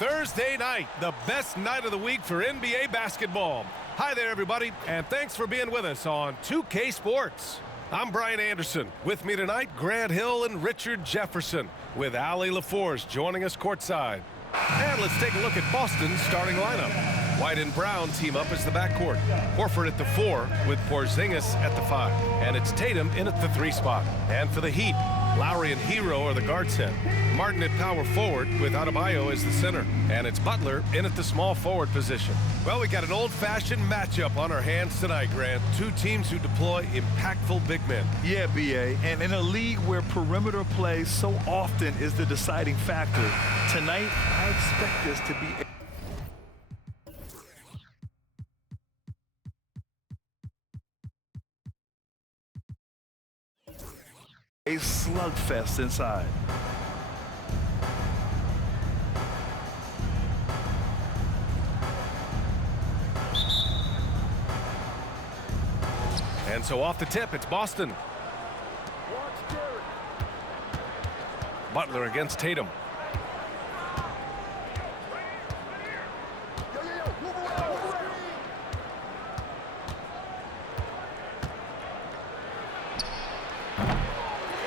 Thursday night, the best night of the week for NBA basketball. Hi there, everybody, and thanks for being with us on 2K Sports. I'm Brian Anderson. With me tonight, Grant Hill and Richard Jefferson, with Allie LaForce joining us courtside. And let's take a look at Boston's starting lineup. White and Brown team up as the backcourt. Horford at the 4 with Porzingis at the 5. And it's Tatum in at the 3 spot. And for the Heat, Lowry and Hero are the guard set. Martin at power forward with Adebayo as the center. And it's Butler in at the small forward position. Well, we got an old-fashioned matchup on our hands tonight, Grant. Two teams who deploy impactful big men. Yeah, B.A., and in a league where perimeter play so often is the deciding factor, tonight I expect this to be a slugfest inside. And so off the tip, it's Boston. Butler against Tatum.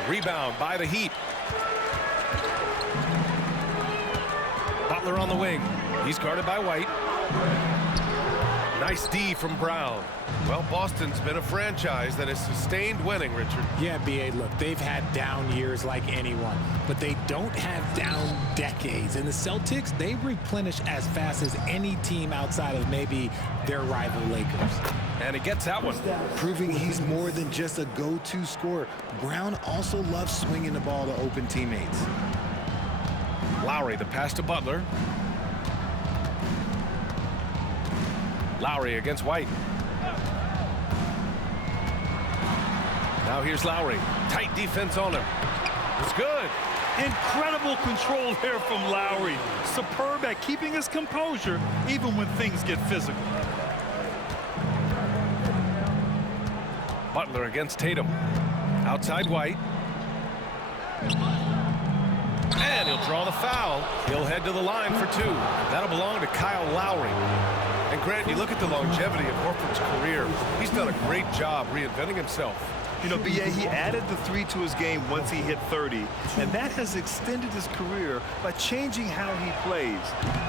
Rebound by the Heat. Butler on the wing. He's guarded by White. Nice D from Brown. Well, Boston's been a franchise that has sustained winning, Richard. Yeah, B.A., look, they've had down years like anyone, but they don't have down decades. And the Celtics, they replenish as fast as any team outside of maybe their rival Lakers. And he gets that one. Proving he's more than just a go-to scorer. Brown also loves swinging the ball to open teammates. Lowry, the pass to Butler. Lowry against White. Now here's Lowry. Tight defense on him. It's good. Incredible control there from Lowry. Superb at keeping his composure even when things get physical. Butler against Tatum. Outside White. And he'll draw the foul. He'll head to the line for 2. That'll belong to Kyle Lowry. And Grant, you look at the longevity of Horford's career. He's done a great job reinventing himself. You know, B.A., he added the 3 to his game once he hit 30, and that has extended his career by changing how he plays.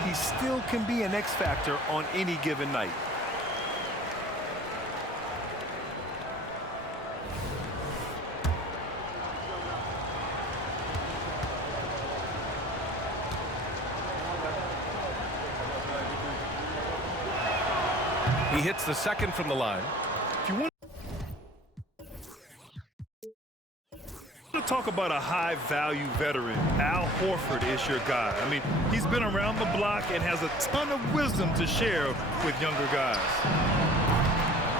He still can be an X factor on any given night. He hits the second from the line. If you want to talk about a high-value veteran, Al Horford is your guy. I mean, he's been around the block and has a ton of wisdom to share with younger guys.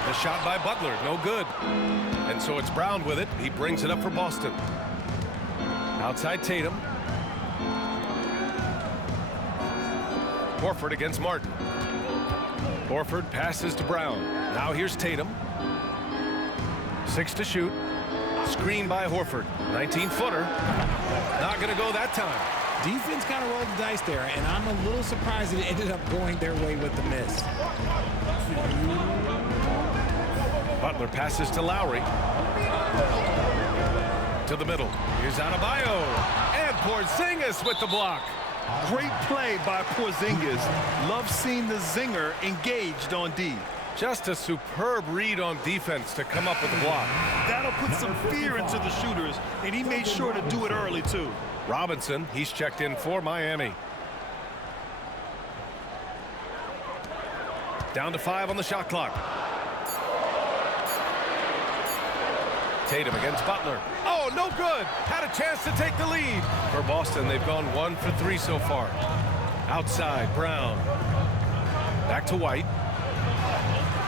The shot by Butler, no good. And so it's Brown with it. He brings it up for Boston. Outside Tatum. Horford against Martin. Horford passes to Brown. Now here's Tatum. 6 to shoot. Screen by Horford. 19-footer. Not going to go that time. Defense kind of rolled the dice there, and I'm a little surprised that it ended up going their way with the miss. Butler passes to Lowry. To the middle. Here's Adebayo. And Porzingis with the block. Great play by Porzingis. Love seeing the zinger engaged on D. Just a superb read on defense to come up with the block. That'll put some fear into the shooters, and he made sure to do it early, too. Robinson, he's checked in for Miami. Down to 5 on the shot clock. Tatum against Butler. Oh, no good. Had a chance to take the lead. For Boston, they've gone 1 for 3 so far. Outside, Brown. Back to White.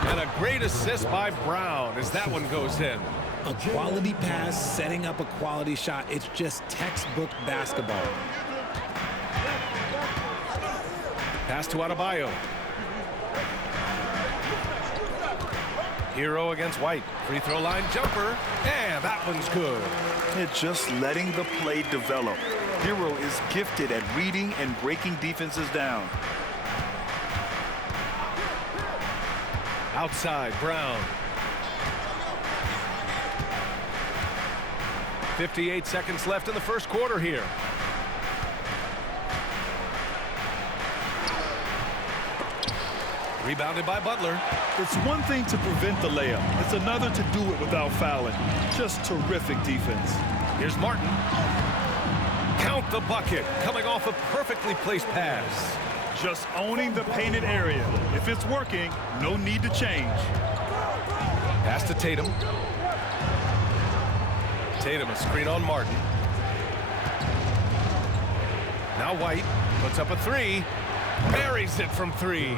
And a great assist by Brown as that one goes in. A quality pass, setting up a quality shot. It's just textbook basketball. Pass to Adebayo. Hero against White. Free throw line jumper. And that one's good. It's just letting the play develop. Hero is gifted at reading and breaking defenses down. Outside, Brown. 58 seconds left in the first quarter here. Rebounded by Butler. It's one thing to prevent the layup. It's another to do it without fouling. Just terrific defense. Here's Martin. Count the bucket. Coming off a perfectly placed pass. Just owning the painted area. If it's working, no need to change. Pass to Tatum. Tatum, a screen on Martin. Now White puts up a three. Buries it from three.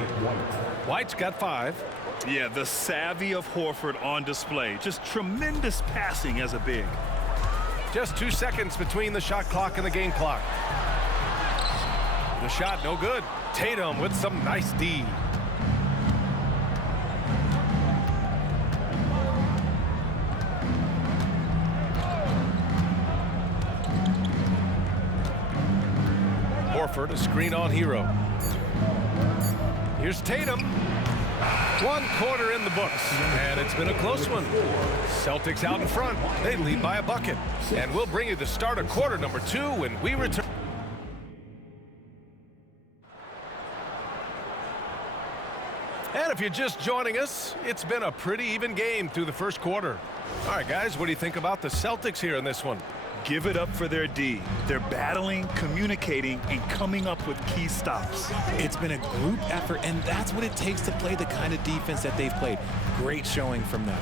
White's got 5. Yeah, the savvy of Horford on display. Just tremendous passing as a big. Just 2 seconds between the shot clock and the game clock. The shot no good. Tatum with some nice D. Horford, a screen on Hero. Here's Tatum. 1 quarter in the books, and it's been a close one. Celtics out in front. They lead by a bucket. And we'll bring you the start of quarter number 2 when we return. And if you're just joining us, it's been a pretty even game through the first quarter. All right, guys, what do you think about the Celtics here in this one? Give it up for their D. They're battling, communicating, and coming up with key stops. It's been a group effort, and that's what it takes to play the kind of defense that they've played. Great showing from them.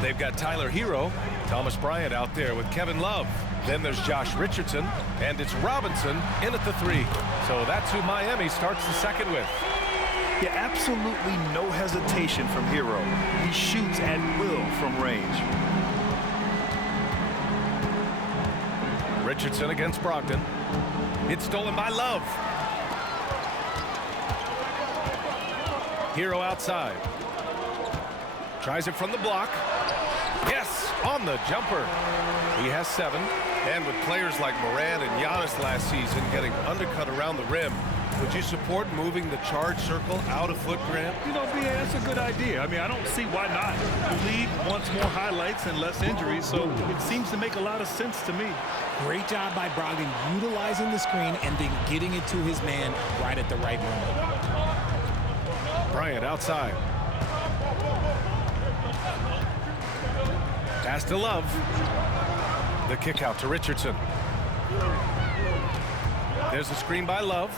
They've got Tyler Hero, Thomas Bryant out there with Kevin Love. Then there's Josh Richardson, and it's Robinson in at the 3. So that's who Miami starts the second with. Yeah, absolutely no hesitation from Hero. He shoots at will from range. Richardson against Brogdon. It's stolen by Love. Hero outside. Tries it from the block. Yes, on the jumper. He has 7. And with players like Morant and Giannis last season getting undercut around the rim, would you support moving the charge circle out of foot, Grant? You know, BA, that's a good idea. I mean, I don't see why not. The league wants more highlights and less injuries, so it seems to make a lot of sense to me. Great job by Brogdon utilizing the screen and then getting it to his man right at the right moment. Bryant outside. Pass to Love. The kick out to Richardson. There's a screen by Love.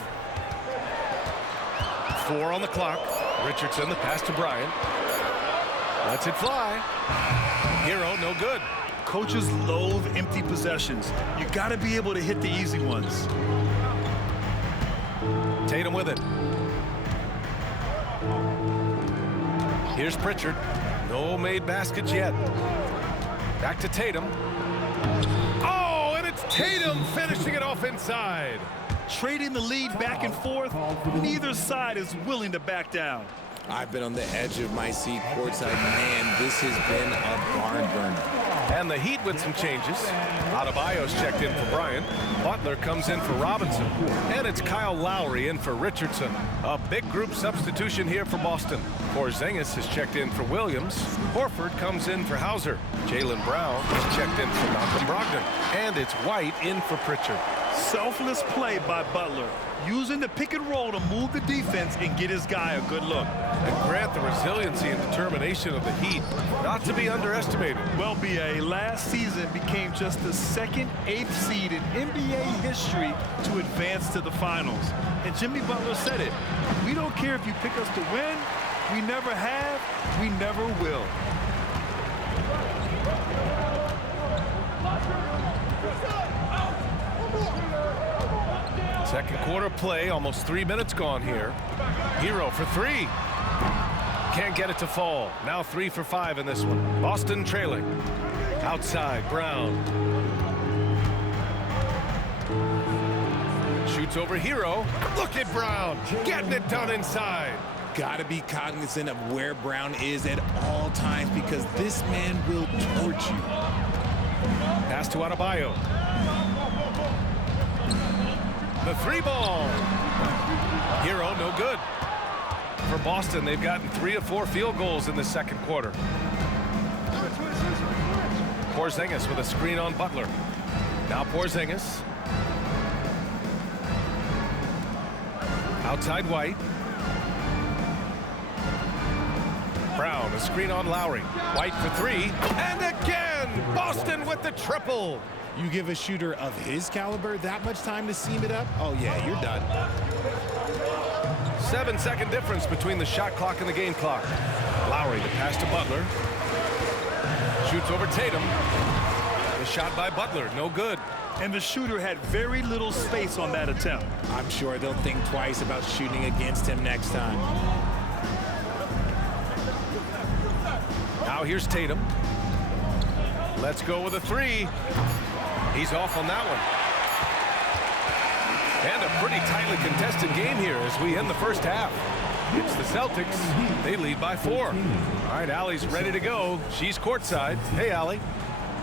4 on the clock. Richardson, the pass to Bryant. Lets it fly. Hero, no good. Coaches loathe empty possessions. You got to be able to hit the easy ones. Tatum with it. Here's Pritchard. No made baskets yet. Back to Tatum. Oh, and it's Tatum finishing it off inside. Trading the lead back and forth, neither side is willing to back down. I've been on the edge of my seat courtside. Man, this has been a barn burner. And the Heat with some changes. Adebayo's checked in for Bryant. Butler comes in for Robinson. And it's Kyle Lowry in for Richardson. A big group substitution here for Boston. Porzingis has checked in for Williams. Horford comes in for Hauser. Jaylen Brown has checked in for Malcolm Brogdon. And it's White in for Pritchard. Selfless play by Butler, using the pick and roll to move the defense and get his guy a good look. And Grant, the resiliency and determination of the Heat, not to be underestimated. Well, BA, last season became just the second 8th seed in NBA history to advance to the finals. And Jimmy Butler said it. We don't care if you pick us to win. We never have. We never will. Second quarter play, almost 3 minutes gone here. Hero for 3. Can't get it to fall. Now 3 for 5 in this one. Boston trailing. Outside, Brown. Shoots over Hero. Look at Brown, getting it done inside. Got to be cognizant of where Brown is at all times because this man will torch you. Pass to Adebayo. The three ball. Hero, no good. For Boston, they've gotten 3 of 4 field goals in the second quarter. Porzingis with a screen on Butler. Now Porzingis. Outside White. Brown, a screen on Lowry. White for 3. And again, Boston with the triple. You give a shooter of his caliber that much time to seam it up? Oh, yeah, you're done. 7-second difference between the shot clock and the game clock. Lowry, the pass to Butler. Shoots over Tatum. The shot by Butler, no good. And the shooter had very little space on that attempt. I'm sure they'll think twice about shooting against him next time. Now here's Tatum. Let's go with a 3. He's off on that one. And a pretty tightly contested game here as we end the first half. It's the Celtics. They lead by 4. All right, Allie's ready to go. She's courtside. Hey, Allie.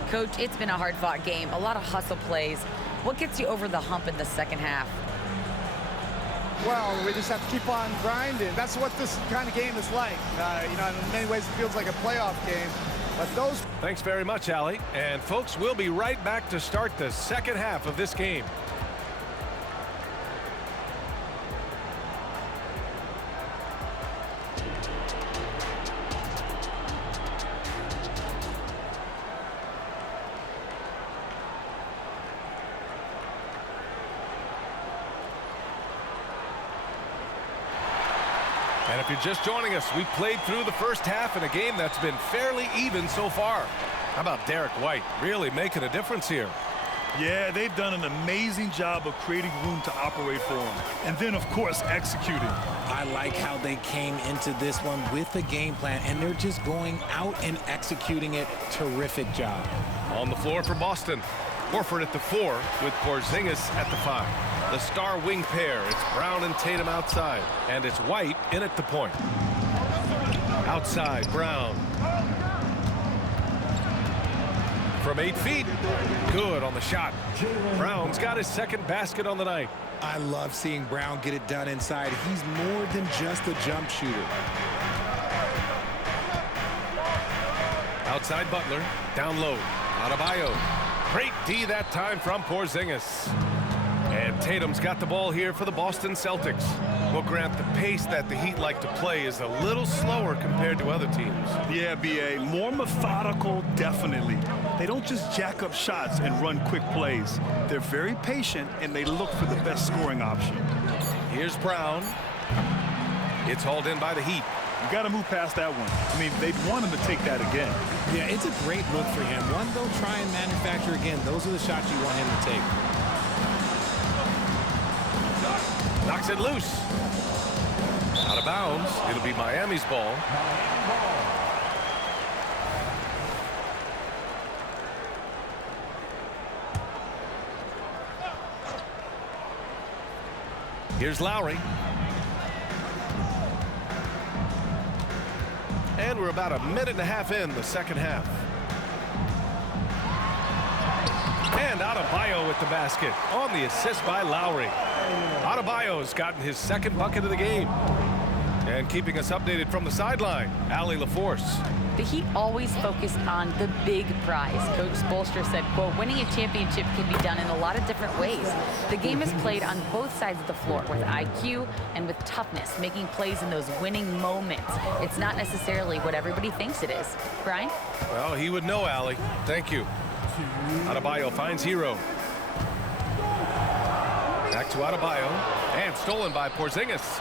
Coach, it's been a hard-fought game. A lot of hustle plays. What gets you over the hump in the second half? Well, we just have to keep on grinding. That's what this kind of game is like. You know, in many ways, it feels like a playoff game. But those... Thanks very much, Allie. And, folks, we'll be right back to start the second half of this game. And if you're just joining us, we played through the first half in a game that's been fairly even so far. How about Derek White really making a difference here? Yeah, they've done an amazing job of creating room to operate for him. And then, of course, executing. I like how they came into this one with a game plan, and they're just going out and executing it. Terrific job. On the floor for Boston. Horford at the 4 with Porzingis at the 5. The star wing pair. It's Brown and Tatum outside. And it's White in at the point. Outside, Brown. From 8 feet. Good on the shot. Brown's got his second basket on the night. I love seeing Brown get it done inside. He's more than just a jump shooter. Outside Butler. Down low. Adebayo. Great D that time from Porzingis. And Tatum's got the ball here for the Boston Celtics. Well, Grant, the pace that the Heat like to play is a little slower compared to other teams. Yeah, B.A., more methodical, definitely. They don't just jack up shots and run quick plays. They're very patient, and they look for the best scoring option. Here's Brown. It's hauled in by the Heat. You got to move past that one. I mean, they'd want him to take that again. Yeah, it's a great look for him. One they'll try and manufacture again. Those are the shots you want him to take. Knocks it loose. Out of bounds. It'll be Miami's ball. Here's Lowry. And we're about a minute and a half in the second half. And Adebayo with the basket on the assist by Lowry. Adebayo's gotten his second bucket of the game. And keeping us updated from the sideline, Allie LaForce. The Heat always focused on the big prize. Coach Spoelstra said, quote, winning a championship can be done in a lot of different ways. The game is played on both sides of the floor with IQ and with toughness, making plays in those winning moments. It's not necessarily what everybody thinks it is. Brian? Well, he would know, Allie. Thank you. Adebayo finds Hero. Back to Adebayo. And stolen by Porzingis.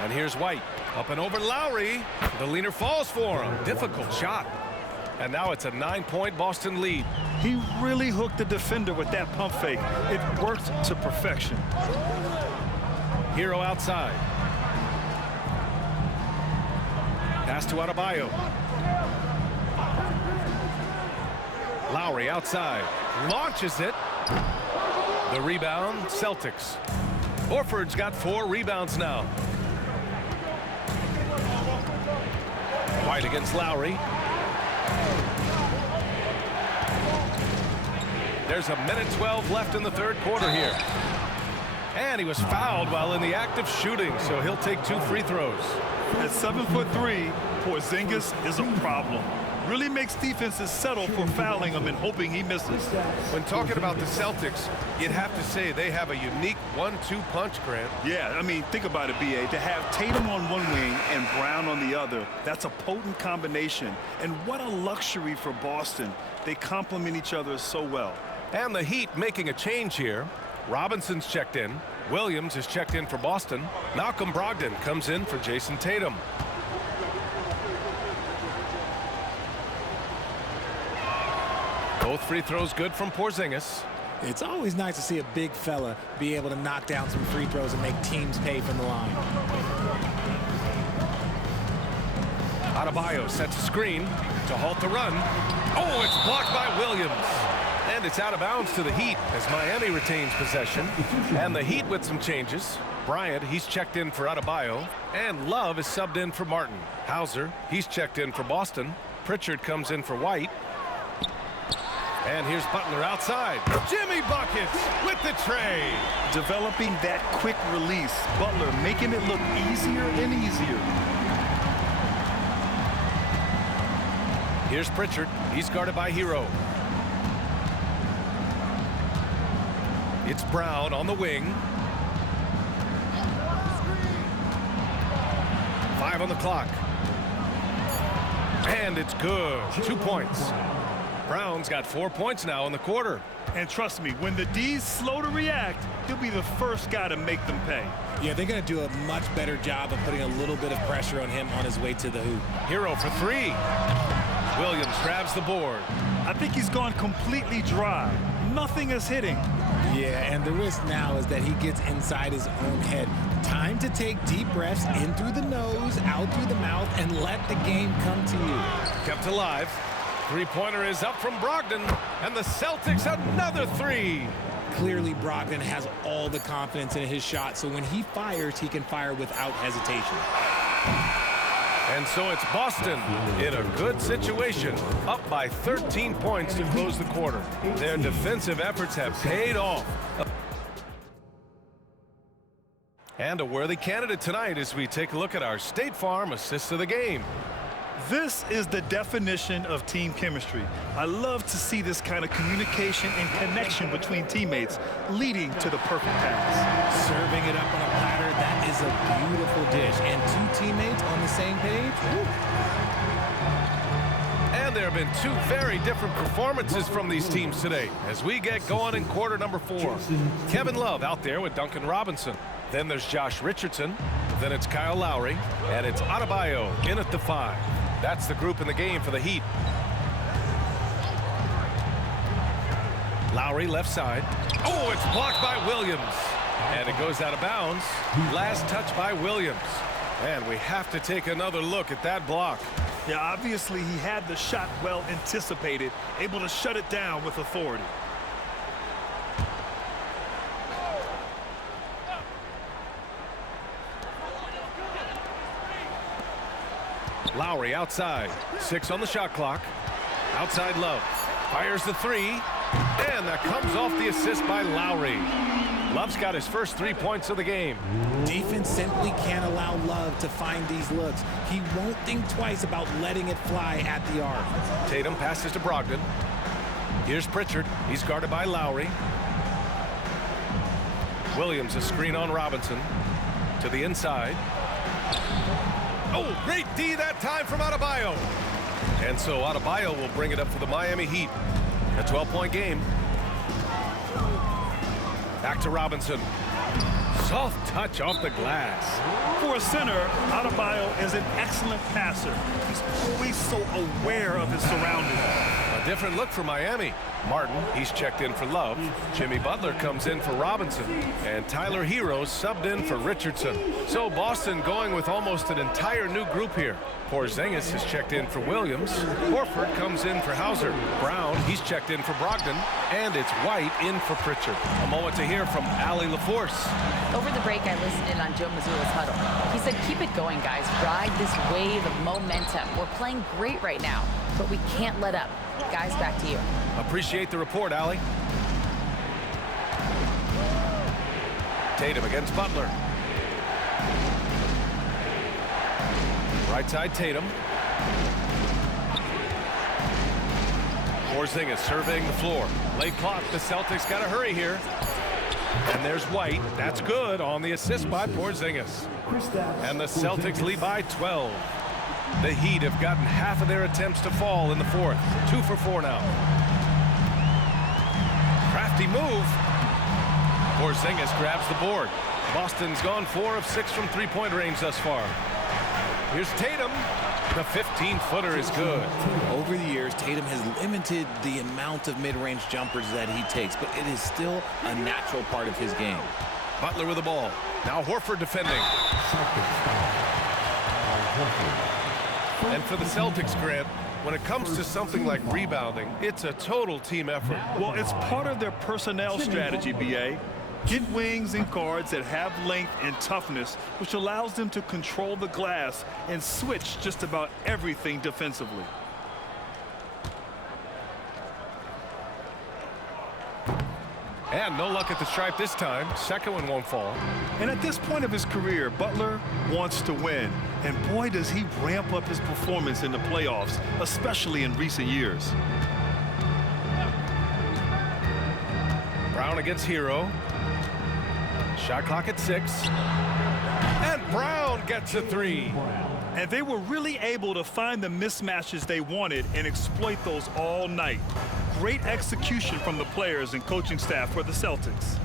And here's White. Up and over Lowry. The leaner falls for him. Difficult shot. And now it's a 9-point Boston lead. He really hooked the defender with that pump fake. It worked to perfection. Hero outside. Pass to Adebayo. Lowry outside. Launches it. The rebound, Celtics. Horford's got 4 rebounds now. White against Lowry. There's a minute 12 left in the third quarter here. And he was fouled while in the act of shooting, so he'll take 2 free throws. At 7'3", Porzingis is a problem. Really makes defenses settle for fouling him and hoping he misses. When talking about the Celtics, you'd have to say they have a unique 1-2 punch, Grant. Yeah, I mean, think about it, B.A. To have Tatum on one wing and Brown on the other, that's a potent combination. And what a luxury for Boston. They complement each other so well. And the Heat making a change here. Robinson's checked in. Williams is checked in for Boston. Malcolm Brogdon comes in for Jason Tatum. Both free throws good from Porzingis. It's always nice to see a big fella be able to knock down some free throws and make teams pay from the line. Adebayo sets a screen to halt the run. Oh, it's blocked by Williams. And it's out of bounds to the Heat as Miami retains possession. And the Heat with some changes. Bryant, he's checked in for Adebayo. And Love is subbed in for Martin. Hauser, he's checked in for Boston. Pritchard comes in for White. And here's Butler outside. Jimmy Buckets with the tray. Developing that quick release. Butler making it look easier and easier. Here's Pritchard. He's guarded by Hero. It's Brown on the wing. 5 on the clock. And it's good. 2 points. Brown's got 4 points now in the quarter. And trust me, when the D's slow to react, he'll be the first guy to make them pay. Yeah, they're going to do a much better job of putting a little bit of pressure on him on his way to the hoop. Hero for 3. Williams grabs the board. I think he's gone completely dry. Nothing is hitting. Yeah, and the risk now is that he gets inside his own head. Time to take deep breaths in through the nose, out through the mouth, and let the game come to you. Kept alive. Three-pointer is up from Brogdon, and the Celtics another 3. Clearly, Brogdon has all the confidence in his shot, so when he fires, he can fire without hesitation. And so it's Boston in a good situation, up by 13 points to close the quarter. Their defensive efforts have paid off. And a worthy candidate tonight as we take a look at our State Farm assist of the game. This is the definition of team chemistry. I love to see this kind of communication and connection between teammates leading to the perfect pass. Serving it up on a platter, that is a beautiful dish. And 2 teammates on the same page. Woo. And there have been 2 very different performances from these teams today as we get going in quarter number 4. Kevin Love out there with Duncan Robinson. Then there's Josh Richardson. Then it's Kyle Lowry. And it's Adebayo in at the 5. That's the group in the game for the Heat. Lowry left side. Oh, it's blocked by Williams. And it goes out of bounds. Last touch by Williams. And we have to take another look at that block. Yeah, obviously he had the shot well anticipated, able to shut it down with authority. Lowry outside. 6 on the shot clock. Outside Love. Fires the 3. And that comes off the assist by Lowry. Love's got his first 3 points of the game. Defense simply can't allow Love to find these looks. He won't think twice about letting it fly at the arc. Tatum passes to Brogdon. Here's Pritchard. He's guarded by Lowry. Williams a screen on Robinson. To the inside. Oh, great D that time from Adebayo. And so Adebayo will bring it up for the Miami Heat. A 12-point game. Back to Robinson. Soft touch off the glass. For a center, Adebayo is an excellent passer. He's always so aware of his surroundings. A different look for Miami. Martin, he's checked in for Love. Jimmy Butler comes in for Robinson. And Tyler Hero subbed in for Richardson. So Boston going with almost an entire new group here. Porzingis is checked in for Williams. Horford comes in for Hauser. Brown, he's checked in for Brogdon. And it's White in for Pritchard. A moment to hear from Allie LaForce. Over the break, I listened in on Joe Mazzulla's huddle. He said, keep it going, guys. Ride this wave of momentum. We're playing great right now, but we can't let up. Guys, back to you. Appreciate the report, Allie. Tatum against Butler. Right side Tatum. Porzingis surveying the floor. Late clock. The Celtics got to hurry here. And there's White. That's good on the assist by Porzingis. And the Celtics lead by 12. The Heat have gotten half of their attempts to fall in the fourth. 2 for 4 now. Crafty move. Porzingis grabs the board. Boston's gone 4 of 6 from three-point range thus far. Here's Tatum. The 15-footer is good. Over the years, Tatum has limited the amount of mid-range jumpers that he takes, but it is still a natural part of his game. Butler with the ball. Now Horford defending. And for the Celtics, Grant, when it comes to something like rebounding, it's a total team effort. Well, it's part of their personnel strategy, B.A. Get wings and guards that have length and toughness, which allows them to control the glass and switch just about everything defensively. And no luck at the stripe this time. Second one won't fall. And at this point of his career, Butler wants to win. And boy, does he ramp up his performance in the playoffs, especially in recent years. Brown against Hero. Shot clock at 6. And Brown gets a 3. And they were really able to find the mismatches they wanted and exploit those all night. Great execution from the players and coaching staff for the Celtics.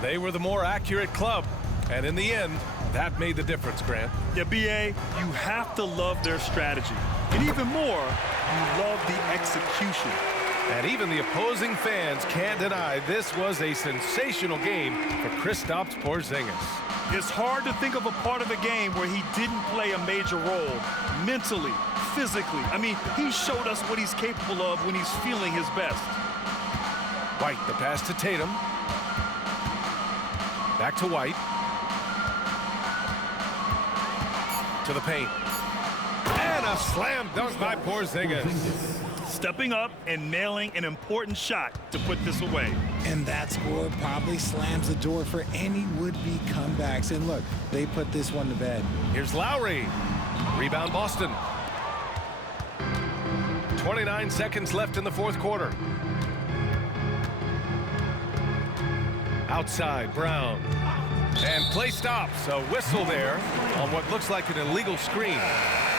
They were the more accurate club. And in the end, that made the difference, Grant. Yeah, B.A., you have to love their strategy. And even more, you love the execution. And even the opposing fans can't deny this was a sensational game for Kristaps Porzingis. It's hard to think of a part of a game where he didn't play a major role, mentally, physically. I mean, he showed us what he's capable of when he's feeling his best. White, the pass to Tatum. Back to White. To the paint. And a slam dunk by Porzingis. Stepping up and nailing an important shot to put this away. And that score probably slams the door for any would-be comebacks. And look, they put this one to bed. Here's Lowry. Rebound Boston. 29 seconds left in the fourth quarter. Outside, Brown. And play stops. A whistle there on what looks like an illegal screen.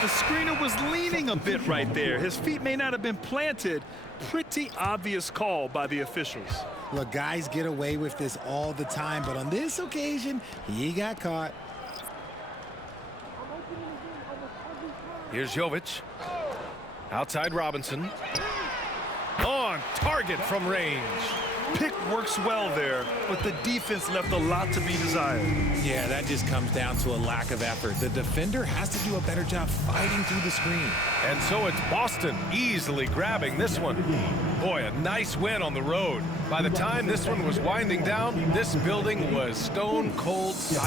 The screener was leaning a bit right there. His feet may not have been planted. Pretty obvious call by the officials. Look, guys get away with this all the time, but on this occasion, he got caught. Here's Jovic. Outside Robinson. On target from range. Pick works well there, but the defense left a lot to be desired. Yeah, that just comes down to a lack of effort. The defender has to do a better job fighting through the screen. And so it's Boston easily grabbing this one. Boy, a nice win on the road. By the time this one was winding down, this building was stone cold silent.